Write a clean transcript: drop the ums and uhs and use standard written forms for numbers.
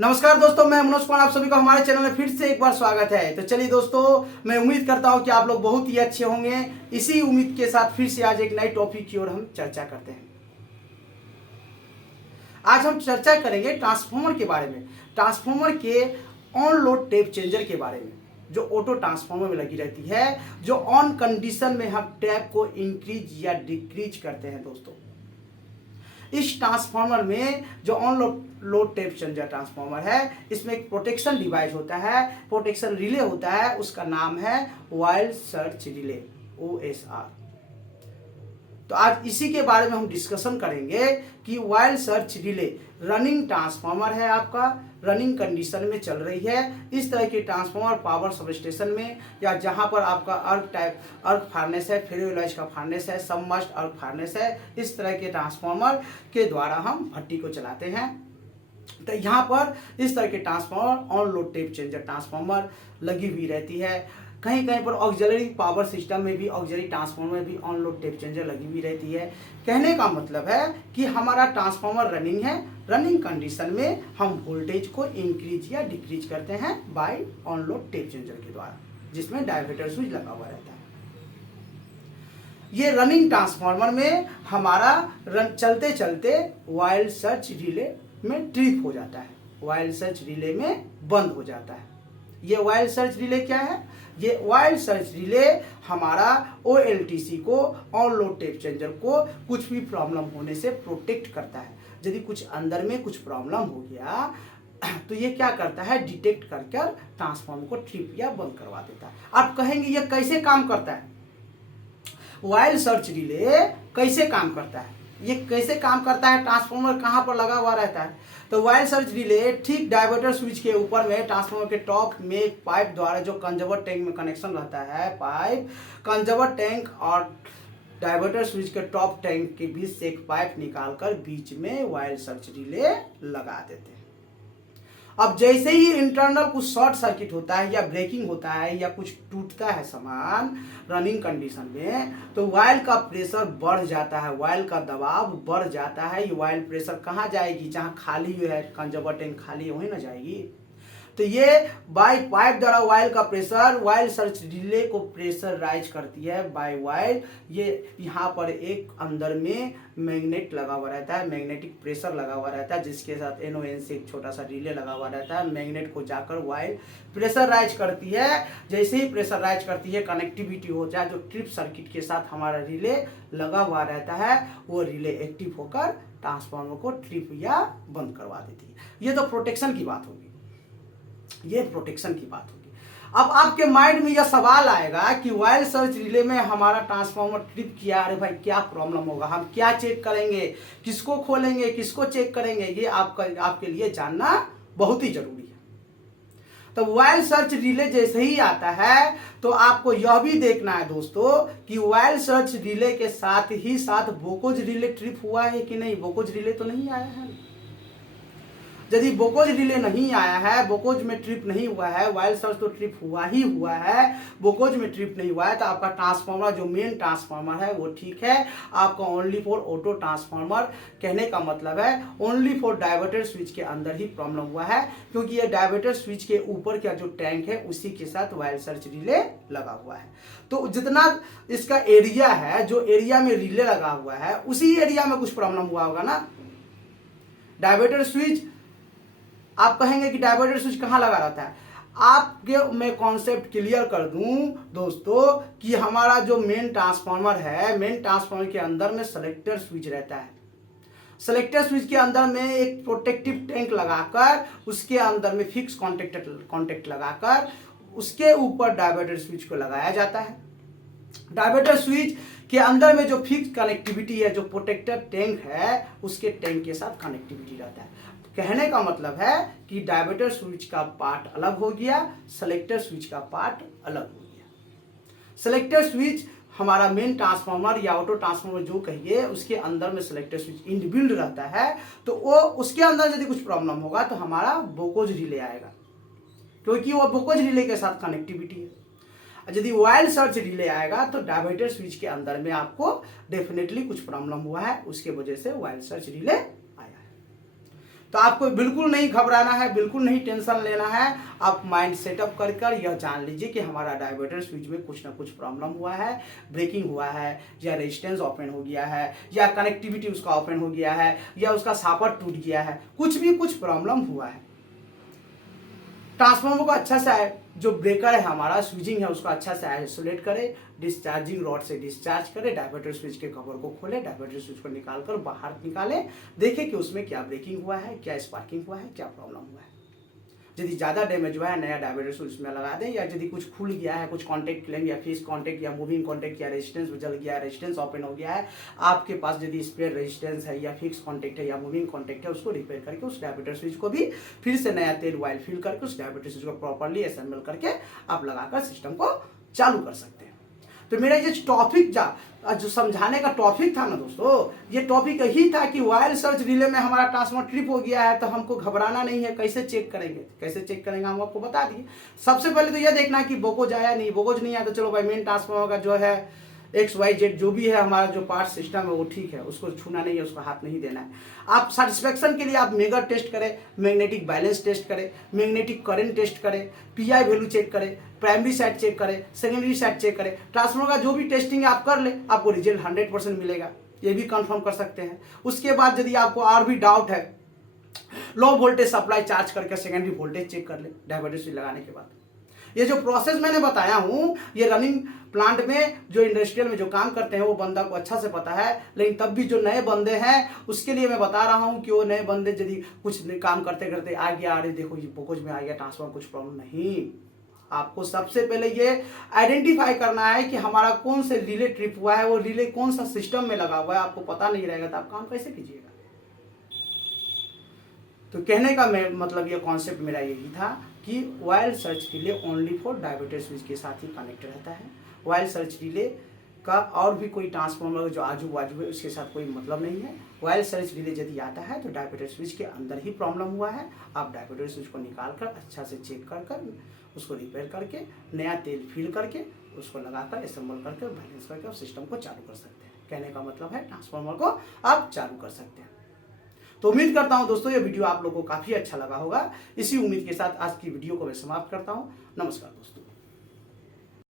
नमस्कार दोस्तों, मैं मनोज कुमार, आप सभी का हमारे चैनल में फिर से एक बार स्वागत है। तो चलिए दोस्तों, मैं उम्मीद करता हूं कि आप लोग बहुत ही अच्छे होंगे। इसी उम्मीद के साथ फिर से आज एक नई टॉपिक की ओर हम चर्चा करते हैं। आज हम चर्चा करेंगे ट्रांसफार्मर के बारे में, ट्रांसफार्मर के ऑन लोड टेप चेंजर के बारे में, जो ऑटो ट्रांसफार्मर में लगी रहती है, जो ऑन कंडीशन में हम टैप को इंक्रीज या डिक्रीज करते हैं। दोस्तों, इस ट्रांसफार्मर में जो on load tap changer transformer है, इसमें एक प्रोटेक्शन डिवाइस होता है, प्रोटेक्शन रिले होता है, उसका नाम है वाइल्ड सर्च रिले, OSR। तो आज इसी के बारे में हम डिस्कशन करेंगे कि wild search relay running transformer है, आपका रनिंग कंडीशन में चल रही है। इस तरह के ट्रांसफार्मर पावर सब स्टेशन में या जहां पर आपका अर्थ फार्नेस है, फेरोइलाइज का फार्नेस है, सबमर्ज्ड अर्थ फार्नेस है, इस तरह के ट्रांसफार्मर के द्वारा हम भट्टी को चलाते हैं। तो यहाँ पर इस तरह के transformer on load tap changer transformer लगी हुई रहती है। कहीं कहीं पर ऑक्सिलरी पावर सिस्टम में भी, ऑक्सिलरी ट्रांसफार्मर में भी ऑन लोड टेप चेंजर लगी हुई रहती है। कहने का मतलब है कि हमारा ट्रांसफार्मर रनिंग है, रनिंग कंडीशन में हम वोल्टेज को इंक्रीज या डिक्रीज करते हैं by on load tap changer के द्वारा, जिसमें डायवर्टर स्विच लगा हुआ रहता है। ये रनिंग ट्रांसफार्मर में हमारा चलते चलते वाइल्ड सर्च रिले में ट्रिप हो जाता है, वाइल्ड सर्च रिले में बंद हो जाता है। ये वाइल्ड सर्च रिले क्या है? ये वाइल्ड सर्च रिले हमारा OLTC को, ऑन लोड टेप चेंजर को, कुछ भी प्रॉब्लम होने से प्रोटेक्ट करता है। यदि कुछ अंदर में कुछ प्रॉब्लम हो गया तो ये क्या करता है, डिटेक्ट कर ट्रांसफार्मर को ट्रिप या बंद करवा देता है। आप कहेंगे ये कैसे काम करता है? वाइल्ड सर्च रिले कैसे काम करता है, ये कैसे काम करता है, ट्रांसफार्मर कहाँ पर लगा हुआ रहता है? तो वाइल्ड सर्च रिले ठीक डायवर्टर स्विच के ऊपर में, ट्रांसफार्मर के टॉप में पाइप द्वारा जो कंजर्वर टैंक में कनेक्शन रहता है, पाइप कंजर्वर टैंक और डायवर्टर स्विच के टॉप टैंक के बीच से एक पाइप निकालकर बीच में वाइल्ड सर्च रिले लगा देते हैं। अब जैसे ही इंटरनल कुछ शॉर्ट सर्किट होता है या ब्रेकिंग होता है या कुछ टूटता है सामान रनिंग कंडीशन में, तो वाइल का प्रेशर बढ़ जाता है, वाइल का दबाव बढ़ जाता है। ये वाइल प्रेशर कहाँ जाएगी? जहाँ खाली है, कंजर्वर टैंक खाली है, वहीं ना जाएगी। तो ये बाय पाइप द्वारा वाइल का प्रेशर वाइल्ड सर्च रिले को प्रेशर राइज करती है बाय वाइल। ये यहाँ पर एक अंदर में मैग्नेट लगा हुआ रहता है, मैग्नेटिक प्रेशर लगा हुआ रहता है, जिसके साथ NON से एक छोटा सा रिले लगा हुआ रहता है। मैग्नेट को जाकर वाइल प्रेशर राइज करती है। जैसे ही प्रेशर राइज करती है, कनेक्टिविटी हो जाए, जो ट्रिप सर्किट के साथ हमारा रिले लगा हुआ रहता है, वो रिले एक्टिव होकर ट्रांसफार्मर को ट्रिप या बंद करवा देती है। ये तो प्रोटेक्शन की बात होगी, ये प्रोटेक्शन की बात होगी। अब आपके माइंड में यह सवाल आएगा कि वाइल्ड सर्च रिले में हमारा ट्रांसफार्मर ट्रिप किया, अरे भाई क्या प्रॉब्लम होगा, हम क्या चेक करेंगे, किसको खोलेंगे, किसको चेक करेंगे? ये आपके लिए जानना बहुत ही जरूरी है। तो वाइल्ड सर्च रिले जैसे ही आता है तो आपको यह भी देखना है दोस्तों कि वाइल्ड सर्च रिले के साथ ही साथ बोकोज रिले ट्रिप हुआ है कि नहीं। बोकोज रिले तो नहीं आया है। यदि बोकोज रिले नहीं आया है, बोकोज में ट्रिप नहीं हुआ है, वाइल्ड सर्च तो ट्रिप हुआ ही हुआ है, बोकोज में ट्रिप नहीं हुआ है, तो आपका ट्रांसफार्मर जो मेन ट्रांसफार्मर है वो ठीक है। आपका ओनली फॉर ऑटो ट्रांसफार्मर, कहने का मतलब है ओनली फॉर डायवर्टर स्विच के अंदर ही प्रॉब्लम हुआ है, क्योंकि ये डायवर्टर स्विच के ऊपर का जो टैंक है उसी के साथ वाइल्ड सर्च रिले लगा हुआ है। तो जितना इसका एरिया है, जो एरिया में रिले लगा हुआ है, उसी एरिया में कुछ प्रॉब्लम हुआ होगा ना। डायवर्टर स्विच, आप कहेंगे कि डायवर्टर स्विच कहाँ लगा रहता है? आपके मैं कॉन्सेप्ट क्लियर कर दूं दोस्तों कि हमारा जो मेन ट्रांसफार्मर है, मेन ट्रांसफार्मर के अंदर में सेलेक्टर स्विच रहता है। सेलेक्टर स्विच के अंदर में एक प्रोटेक्टिव टैंक लगाकर, उसके अंदर में फिक्स कॉन्टेक्ट लगाकर उसके ऊपर डायवर्टर स्विच को लगाया जाता है। डायवर्टर स्विच के अंदर में जो फिक्स कनेक्टिविटी है, जो प्रोटेक्टर टैंक है, उसके टैंक के साथ कनेक्टिविटी रहता है। कहने का मतलब है कि डायवर्टर स्विच का पार्ट अलग हो गया, सेलेक्टर स्विच का पार्ट अलग हो गया। सेलेक्टर स्विच हमारा मेन ट्रांसफार्मर या ऑटो ट्रांसफार्मर जो कहिए, उसके अंदर में सेलेक्टर स्विच इनबिल्ड रहता है। तो वो उसके अंदर यदि कुछ प्रॉब्लम होगा तो हमारा बोकोज रिले आएगा, क्योंकि वो बोकोज रिले के साथ कनेक्टिविटी है। यदि वाइल्ड सर्च रिले आएगा तो डायवर्टर स्विच के अंदर में आपको डेफिनेटली कुछ प्रॉब्लम हुआ है, उसके वजह से वाइल्ड सर्च रिले। तो आपको बिल्कुल नहीं घबराना है, बिल्कुल नहीं टेंशन लेना है। आप माइंड सेटअप कर कर यह जान लीजिए कि हमारा डायवर्टर स्विच में कुछ ना कुछ प्रॉब्लम हुआ है, ब्रेकिंग हुआ है, या रेजिस्टेंस ओपन हो गया है, या कनेक्टिविटी उसका ओपन हो गया है, या उसका सापर टूट गया है, कुछ भी कुछ प्रॉब्लम हुआ है। ट्रांसफार्मर को अच्छा से जो ब्रेकर है हमारा स्विचिंग है उसको अच्छा से आइसोलेट करे, डिस्चार्जिंग रॉड से डिस्चार्ज करे, डायवर्टर स्विच के कवर को खोले, डायवर्टर स्विच को निकाल कर बाहर निकाले, देखे कि उसमें क्या ब्रेकिंग हुआ है, क्या स्पार्किंग हुआ है, क्या प्रॉब्लम हुआ है। यदि ज़्यादा डैमेज हुआ है नया डायवर्टर स्विच में लगा दें, या यदि कुछ खुल गया है, कुछ कॉन्टैक्ट क्लेम या फिक्स कॉन्टैक्ट या मूविंग कॉन्टैक्ट या रेजिस्टेंस जल गया है, रेजिस्टेंस ओपन हो गया है, आपके पास यदि स्पेयर रेजिस्टेंस है या फिक्स कॉन्टैक्ट है या मूविंग कॉन्टैक्ट है, उसको रिपेयर करके उस डायवर्टर स्विच को भी फिर से नया तेल ऑयल फिल करके उस डायवर्टर स्विच को प्रॉपरली असेंबल करके आप लगाकर सिस्टम को चालू कर सकते हैं। तो मेरा ये टॉपिक जो समझाने का टॉपिक था ना दोस्तों, ये टॉपिक यही था कि वायर सर्च रिले में हमारा ट्रांसफार्मर ट्रिप हो गया है तो हमको घबराना नहीं है। कैसे चेक करेंगे, कैसे चेक करेंगे हम आपको बता दिए। सबसे पहले तो यह देखना कि बोकोज आया नहीं, बोकोज नहीं आया तो चलो भाई मेन ट्रांसफार्मर का जो है XYZ जो भी है हमारा जो पार्ट सिस्टम है वो ठीक है, उसको छूना नहीं है, उसको हाथ नहीं देना है। आप सेटिस्फेक्शन के लिए आप मेगर टेस्ट करें, मैग्नेटिक बैलेंस टेस्ट करें, मैग्नेटिक करंट टेस्ट करें, PI वैल्यू चेक करें, प्राइमरी साइड चेक करें, सेकेंडरी साइड चेक करें। ट्रांसफार्मर का जो भी टेस्टिंग है आप कर ले, आपको रिजल्ट 100% मिलेगा, ये भी कंफर्म कर सकते हैं। उसके बाद यदि आपको और भी डाउट है, लो वोल्टेज सप्लाई चार्ज करके सेकेंडरी वोल्टेज चेक कर ले डायवर्टर स्विच लगाने के बाद। ये जो प्रोसेस मैंने बताया हूँ ये रनिंग प्लांट में जो इंडस्ट्रियल में जो काम करते हैं वो बंदा को अच्छा से पता है, लेकिन तब भी जो नए बंदे हैं उसके लिए मैं बता रहा हूँ कि वो नए बंदे यदि कुछ काम करते करते आ गया, अरे देखो ये बोकोज में आ गया ट्रांसफार्मर, कुछ प्रॉब्लम नहीं। आपको सबसे पहले ये आइडेंटिफाई करना है कि हमारा कौन से रिले ट्रिप हुआ है, वो रिले कौन सा सिस्टम में लगा हुआ है, आपको पता नहीं रहेगा तो आप काम कैसे कीजिएगा। तो कहने का मतलब ये कॉन्सेप्ट मेरा यही था कि wire search relay only for diverter switch के साथ ही कनेक्ट रहता है। वायर सर्च रिले का और भी कोई ट्रांसफार्मर जो आजू बाजू है उसके साथ कोई मतलब नहीं है। वायर सर्च रिले यदि आता है तो डायवर्टर स्विच के अंदर ही प्रॉब्लम हुआ है। आप डायवर्टर स्विच को निकाल कर अच्छा से चेक कर उसको रिपेयर करके नया तेल फिल करके उसको लगाकर असेंबल करके बैलेंस करके आप सिस्टम को चालू कर सकते हैं। कहने का मतलब है ट्रांसफार्मर को आप चालू कर सकते हैं। तो उम्मीद करता हूं दोस्तों ये वीडियो आप लोगों को काफ़ी अच्छा लगा होगा। इसी उम्मीद के साथ आज की वीडियो को मैं समाप्त करता हूं। नमस्कार दोस्तों।